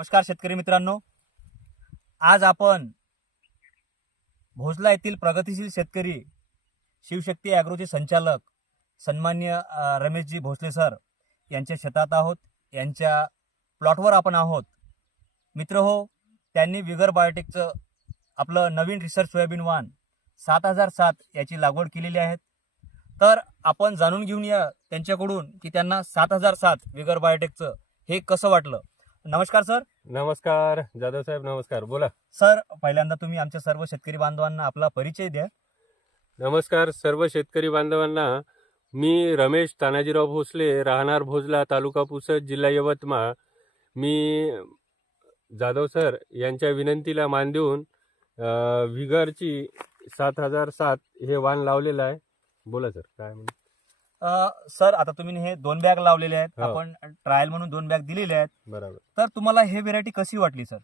नमस्कार शेतकरी मित्रांनो. आज आपण भोसला येथील प्रगतिशील शेतकरी शिवशक्ती ॲग्रोचे संचालक सन्मान्य रमेशजी भोसले सर यांच्या शेतात आहोत. यांच्या प्लॉटवर आपण आहोत. मित्र हो त्यांनी विगर बायोटेकचं आपलं नवीन रिसर्च सोयाबीन वाण सात हजार सात याची लागवड केलेली आहे. तर आपण जाणून घेऊन या त्यांच्याकडून की त्यांना सात हजार सात विगर बायोटेकचं हे कसं वाटलं? नमस्कार सर. नमस्कार. जाधव साहेब नमस्कार. बोला. सर पहिल्यांदा तुम्ही आमच्या सर्व शेतकरी बांधवांना आपला परिचय द्या. नमस्कार. सर्व शेतकरी बांधवांना मी रमेश तानाजीराव भोसले राहणार भोजला तालुका पुसद जिल्हा यवतमाळ. मी जाधव सर यांच्या विनंतीला मान देऊन विगरची सात हजार सात हे वाण लावलेलं आहे. बोला सर. काय म्हणते अ, सर आता तुम्ही हे दोन बॅग लावलेले आहेत हो. आपण ट्रायल म्हणून दोन बॅग दिलेले आहेत बरोबर तर तुम्हाला हे व्हेरायटी कशी वाटली सर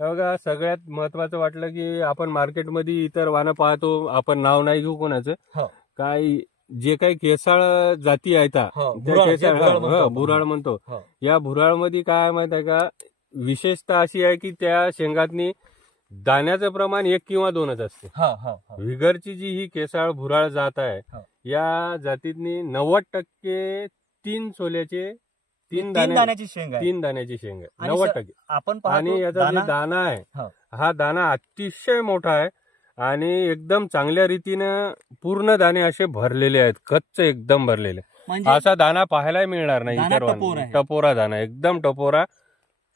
हे बघा सगळ्यात महत्वाचं वाटलं की आपण मार्केटमध्ये इतर वाहनं पाहतो आपण नाव नाही घेऊ कोणाचं हो. काय जे काही केसाळ जाती आहेत त्या भुराळ, जे केसाळ भुराळ हा, म्हणतो हा, आपण. भुराळ म्हणतो हो. या भुराळमध्ये काय माहीत आहे का विशेषता अशी आहे की त्या शेंगातनी दाण्याचं प्रमाण एक किंवा दोनच असते हो, हो, हो. विगरची जी ही केसाळ भुराळ जात आहे. या जातीतनी नव्वद टक्के तीन सोल्याचे तीन तीन दाणे दाण्याची शेंग आहे तीन दाण्याची शेंग आहे आणि नव्वद सर, टक्के आपण आणि पाहतो याचा दाना- जे दाना आहे हो. हा दाना अतिशय मोठा आहे आणि एकदम चांगल्या रीतीनं पूर्ण दाणे असे भरलेले आहेत कच्च एकदम भरलेले म्हणजे असा दाना पाहायला मिळणार नाही इतर टपोर वाहनात. आहे. टपोरा दाना एकदम टपोरा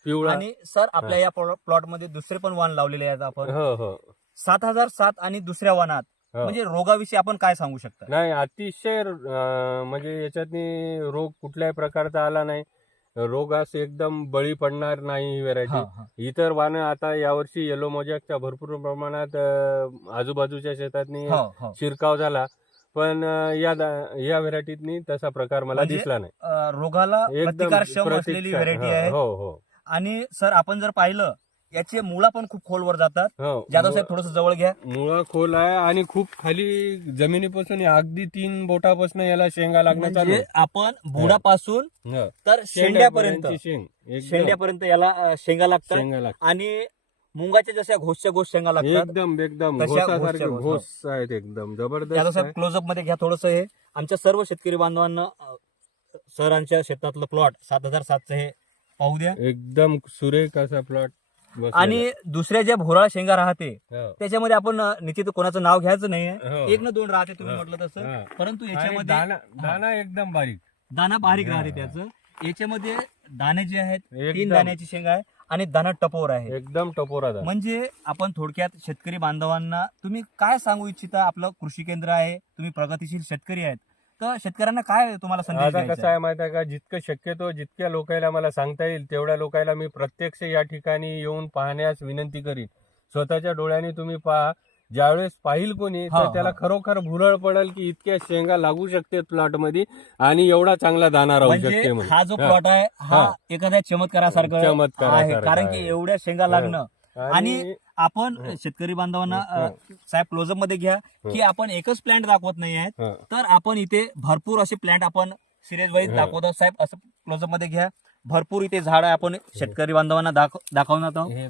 पिवळा आणि सर आपल्या या प्लॉटमध्ये दुसरे पण वाण लावलेले आहेत आपण हो हो सात हजार सात आणि दुसऱ्या वाणात हो. म्हणजे रोगाविषयी आपण काय सांगू शकता? नाही अतिशय म्हणजे याच्यातनी रोग कुठल्याही प्रकारचा आला नाही. रोगास एकदम बळी पडणार नाही ही हा, व्हेरायटी हा. इतर वाहनं आता यावर्षी येलो मोजॅकच्या भरपूर प्रमाणात आजूबाजूच्या शेतातनी हो, हो. शिरकाव झाला. पण या या व्हेरायटीतनी तसा प्रकार मला म्हणजे दिसला नाही. रोगाला प्रतिकारक्षम प्रतिकार- असलेली व्हेरायटी आहे. हो हो. आणि सर आपण जर पाहिलं याचे मुळा पण खूप खोलवर जातात. हो जाधव साहेब थोडस जवळ घ्या. मुळा खोल आहे आणि खूप खाली जमिनीपासून अगदी तीन बोटापासून याला शेंगा लागणं चालू म्हणजे आपण बुडापासून आहे. हो. तर शेंड्यापर्यंत. शेंग एकदम. शेंड्यापर्यंत याला अ, शेंगा लागतात. शेंगा लागतात. आणि मुंगाच्या जशा घोसच्या घोष शेंगा लागतात एकदम एकदम. तशा घोसासारखे घोसच्या घोस. घोस आहेत एकदम. जाधव जबरदस्त साहेब आहे. क्लोजअपमध्ये घ्या थोडस हे. आमच्या सर्व शेतकरी बांधवांना अ, सरांच्या शेतातलं प्लॉट सात हजार सातचं हे पाहू द्या. एकदम सुरेख असा प्लॉट आणि दुसऱ्या ज्या भोराळ शेंगा राहते त्याच्यामध्ये आपण निश्चित कोणाचं नाव घ्यायचं नाहीये एक ना दोन राहते तुम्ही हो. म्हटलं तसं. हा. परंतु याच्यामध्ये दाना एकदम बारीक. दाना बारीक हा. राहते त्याचं. याच्यामध्ये दाणे जे आहेत तीन दाण्याची शेंगा आहे आणि दाना टपोर आहे. एकदम टपोरा दाना म्हणजे आपण थोडक्यात शेतकरी बांधवांना तुम्ही काय सांगू इच्छिता? आपलं कृषी केंद्र आहे तुम्ही प्रगतिशील शेतकरी आहेत. तर शेतकऱ्यांना काय तुम्हाला संदेश आता द्यायचा कसं आहे माहिती आहे का जितकं शक्यतो जितक्या लोकांना मला सांगता येईल तेवढ्या लोकांना मी प्रत्यक्ष या ठिकाणी येऊन पाहण्यास विनंती करीन स्वतःच्या डोळ्याने तुम्ही पहा ज्यावेळेस पाहिल कोणी हा, तर त्याला हा. खरोखर भुरळ पडेल की इतक्या शेंगा लागू शकते प्लॉटमध्ये आणि एवढा चांगला दाना राहू म्हणजे शकते म्हणून. हा जो हा. प्लॉट आहे हा हा. एखाद्या चमत्कारासारखं आहे चमत्कारासारखा कारण की आहे. एवढ्या शेंगा लागणं आणि आपण. शेतकरी बांधवांना साहेब क्लोजअपमध्ये घ्या की आपण एकच प्लॅन्ट दाखवत नाही आहेत. तर आपण इथे भरपूर असे प्लॅन्ट आपण सिरीज वाईज. दाखवत आहोत. साहेब असं क्लोजअपमध्ये घ्या. भरपूर इथे झाड आहे आपण शेतकरी बांधवांना दाखव दाखवणार आहोत हे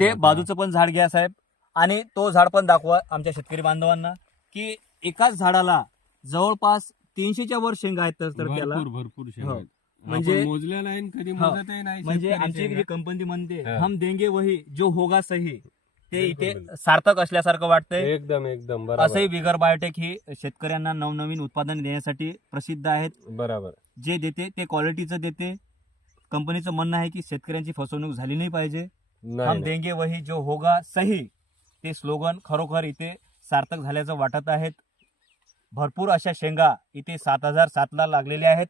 ते बाजूचं पण झाड घ्या साहेब. आणि तो झाड पण दाखवा आमच्या शेतकरी बांधवांना की एकाच झाडाला जवळपास तीनशेच्या वर शेंगा आहेत तर त्याला. भरपूर शेंगा हो. म्हणजे- नाही आणि कधी हो. मोजतही नाही म्हणजे आमची. जी कंपनी म्हणते. हम देंगे वही जो होगा सही ते इथे. सार्थक असल्यासारखं वाटतंय एकदम एकदम बरोबर असंही बिगर बायोटेक ही शेतकऱ्यांना नवनवीन उत्पादन देण्यासाठी प्रसिद्ध आहेत बरोबर जे देते ते क्वालिटीचं देते कंपनीचं म्हणणं आहे की शेतकऱ्यांची फसवणूक झाली नाही पाहिजे हम. देंगे वही जो होगा सही ते स्लोगन खरोखर इथे सार्थक झाल्याचं वाटत आहेत भरपूर अशा शेंगा इथे सात हजार सातला लागलेल्या आहेत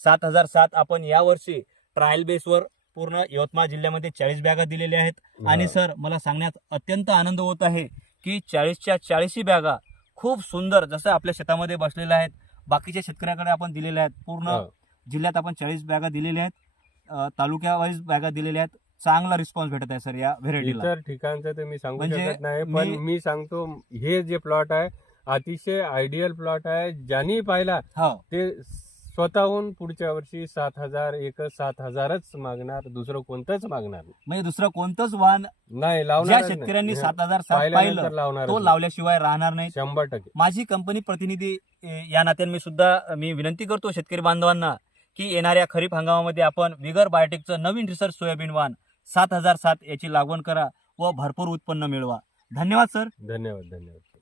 सात हजार सात आपण यावर्षी ट्रायल बेसवर पूर्ण यवतमाळ जिल्ह्यामध्ये चाळीस बॅगा दिलेल्या आहेत. आणि. सर मला सांगण्यात अत्यंत आनंद होत आहे की चाळीसच्या चाळीसही बॅगा खूप सुंदर जसं आपल्या शेतामध्ये बसलेल्या आहेत बाकीच्या शेतकऱ्याकडे आपण दिलेल्या आहेत. पूर्ण हा. जिल्ह्यात आपण चाळीस बॅगा दिलेल्या आहेत. तालुक्यावाईज बॅगा दिलेल्या आहेत. चांगला रिस्पॉन्स भेटत आहे सर या व्हेरायटीला इतर ठिकाणचं तर मी सांगू म्हणजे शकत नाही पण मी- मी सांगतो हे जे प्लॉट आहे अतिशय आयडियल प्लॉट आहे. ज्यांनी पाहिला हो. ते स्वतःहून पुढच्या वर्षी सात हजार एक सात हजारच मागणार दुसरं कोणतंच मागणार नाही. म्हणजे दुसरं कोणतंच वाहन नाही ज्या लावणार शेतकऱ्यांनी सात हजार सात पाहिलं लावणार तो लावल्याशिवाय राहणार नाही. शंभर टक्के. माझी कंपनी प्रतिनिधी ए, या नात्याने मी सुद्धा मी विनंती करतो शेतकरी बांधवांना की येणाऱ्या खरीप हंगामामध्ये आपण विगर बायोटेकचं नवीन रिसर्च सोयाबीन वाण सात हजार सात याची लागवड करा व भरपूर उत्पन्न मिळवा. धन्यवाद सर. धन्यवाद धन्यवाद.